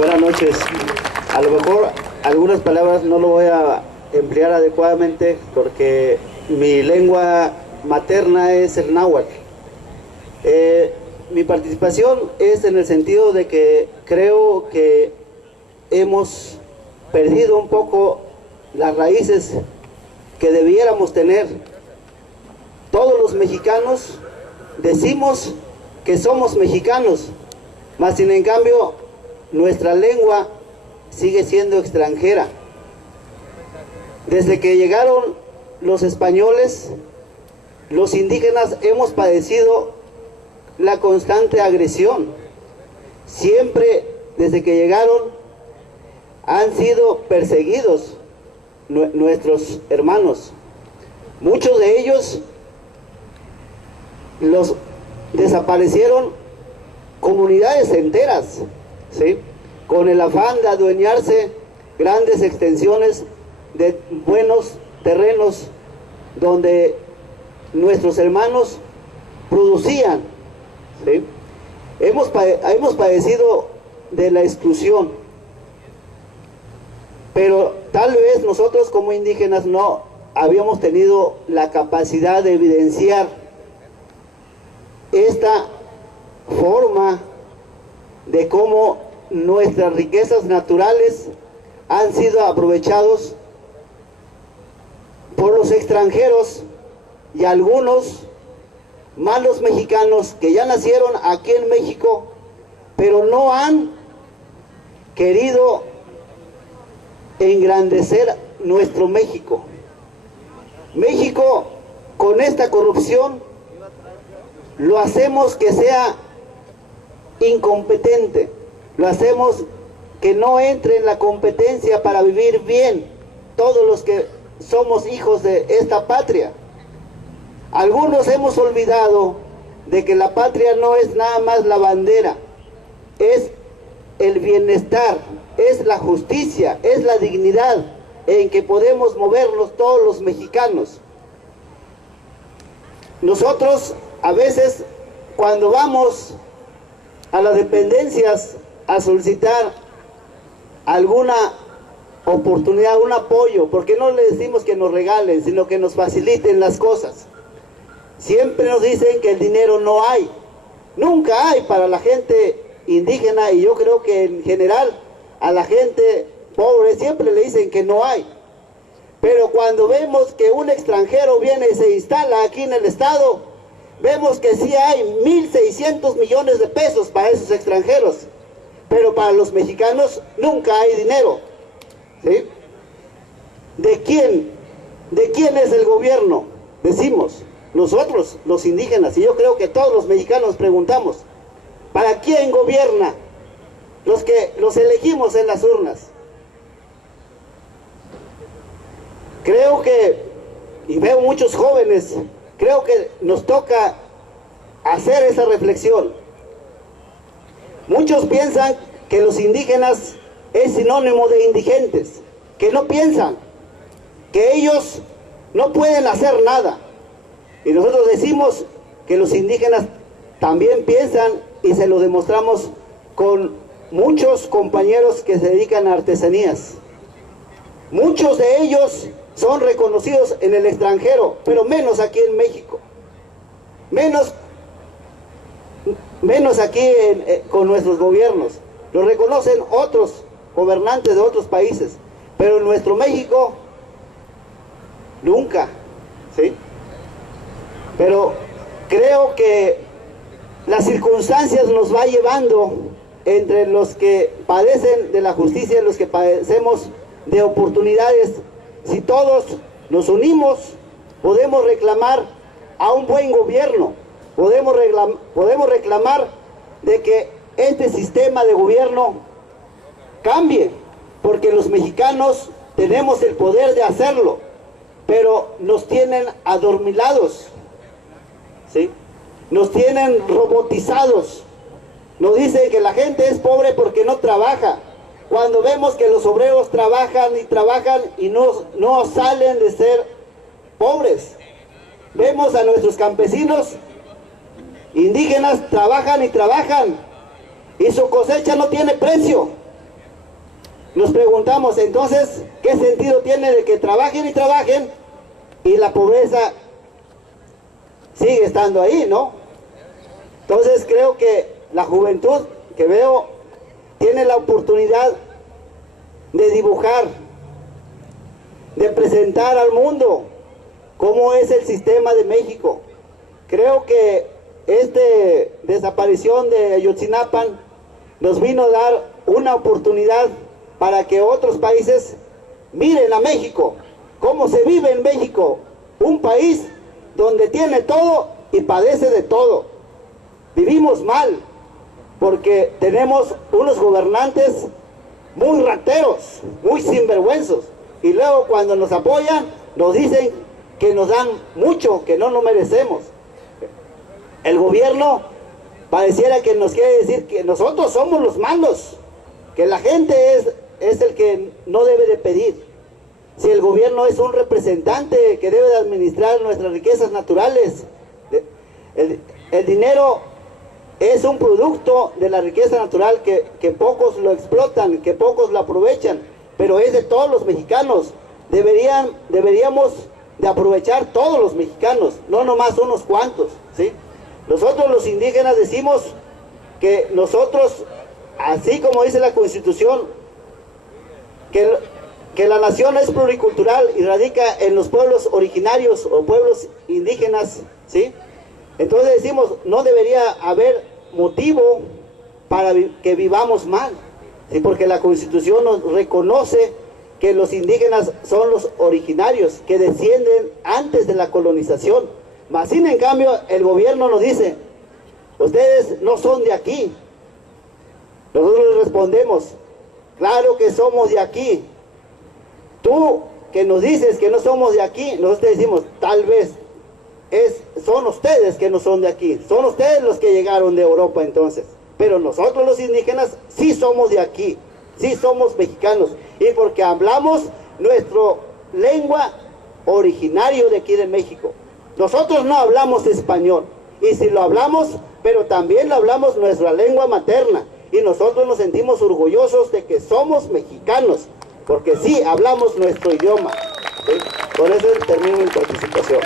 Buenas noches. A lo mejor algunas palabras no lo voy a emplear adecuadamente porque mi lengua materna es el náhuatl. Mi participación es en el sentido de que creo que hemos perdido un poco las raíces que debiéramos tener. Todos los mexicanos decimos que somos mexicanos, mas sin en cambio nuestra lengua sigue siendo extranjera. Desde que llegaron los españoles, los indígenas hemos padecido la constante agresión. Siempre desde que llegaron han sido perseguidos nuestros hermanos. Muchos de ellos los desaparecieron comunidades enteras, ¿sí?, con el afán de adueñarse grandes extensiones de buenos terrenos donde nuestros hermanos producían, ¿sí? Hemos padecido de la exclusión, pero tal vez nosotros como indígenas no habíamos tenido la capacidad de evidenciar esta forma de cómo nuestras riquezas naturales han sido aprovechados por los extranjeros y algunos malos mexicanos que ya nacieron aquí en México, pero no han querido engrandecer nuestro México. México, con esta corrupción, lo hacemos que sea incompetente, lo hacemos que no entre en la competencia para vivir bien todos los que somos hijos de esta patria. Algunos hemos olvidado de que la patria no es nada más la bandera, es el bienestar, es la justicia, es la dignidad en que podemos movernos todos los mexicanos. Nosotros a veces cuando vamos a las dependencias a solicitar alguna oportunidad, un apoyo, porque no le decimos que nos regalen, sino que nos faciliten las cosas. Siempre nos dicen que el dinero no hay, nunca hay para la gente indígena, y yo creo que en general a la gente pobre siempre le dicen que no hay. Pero cuando vemos que un extranjero viene y se instala aquí en el estado, vemos que sí hay 1.600 millones de pesos para esos extranjeros, pero para los mexicanos nunca hay dinero, ¿sí? ¿De quién es el gobierno? Decimos nosotros, los indígenas, y yo creo que todos los mexicanos preguntamos, ¿para quién gobierna? Los que los elegimos en las urnas. Creo que, y veo muchos jóvenes, creo que nos toca hacer esa reflexión. Muchos piensan que los indígenas es sinónimo de indigentes, que no piensan, que ellos no pueden hacer nada. Y nosotros decimos que los indígenas también piensan, y se lo demostramos con muchos compañeros que se dedican a artesanías. Muchos de ellos son reconocidos en el extranjero, pero menos aquí en México. Menos aquí con nuestros gobiernos. Lo reconocen otros gobernantes de otros países, pero en nuestro México nunca, ¿sí? Pero creo que las circunstancias nos va llevando entre los que padecen de la justicia y los que padecemos de oportunidades. Si todos nos unimos, podemos reclamar a un buen gobierno, podemos reclamar de que este sistema de gobierno cambie, porque los mexicanos tenemos el poder de hacerlo, pero nos tienen adormilados, ¿sí? Nos tienen robotizados. Nos dicen que la gente es pobre porque no trabaja, cuando vemos que los obreros trabajan y no salen de ser pobres. Vemos a nuestros campesinos indígenas trabajan y su cosecha no tiene precio, nos preguntamos entonces, ¿qué sentido tiene de que trabajen y trabajen y la pobreza sigue estando ahí, ¿no? Entonces creo que la juventud que veo tiene la oportunidad de dibujar, de presentar al mundo cómo es el sistema de México. Creo que esta desaparición de Ayotzinapa nos vino a dar una oportunidad para que otros países miren a México, cómo se vive en México, un país donde tiene todo y padece de todo. Vivimos mal porque tenemos unos gobernantes muy rateros, muy sinvergüenzos, y luego cuando nos apoyan nos dicen que nos dan mucho, que no nos merecemos. El gobierno pareciera que nos quiere decir que nosotros somos los malos, que la gente es el que no debe de pedir. Si el gobierno es un representante que debe de administrar nuestras riquezas naturales, el dinero es un producto de la riqueza natural que pocos lo explotan, que pocos lo aprovechan, pero es de todos los mexicanos. Deberíamos de aprovechar todos los mexicanos, no nomás unos cuantos, ¿sí? Nosotros los indígenas decimos que nosotros, así como dice la Constitución, que la nación es pluricultural y radica en los pueblos originarios o pueblos indígenas, ¿sí? Entonces decimos, no debería haber motivo para que vivamos mal, ¿sí? Porque la Constitución nos reconoce que los indígenas son los originarios, que descienden antes de la colonización. Mas sin en cambio el gobierno nos dice, ustedes no son de aquí. Nosotros les respondemos, claro que somos de aquí. Tú que nos dices que no somos de aquí, nosotros te decimos, tal vez son ustedes que no son de aquí, son ustedes los que llegaron de Europa entonces, pero nosotros los indígenas sí somos de aquí, sí somos mexicanos, y porque hablamos nuestra lengua originario de aquí de México. Nosotros no hablamos español, y si lo hablamos, pero también lo hablamos nuestra lengua materna, y nosotros nos sentimos orgullosos de que somos mexicanos, porque sí hablamos nuestro idioma, ¿sí? Por eso termino mi participación.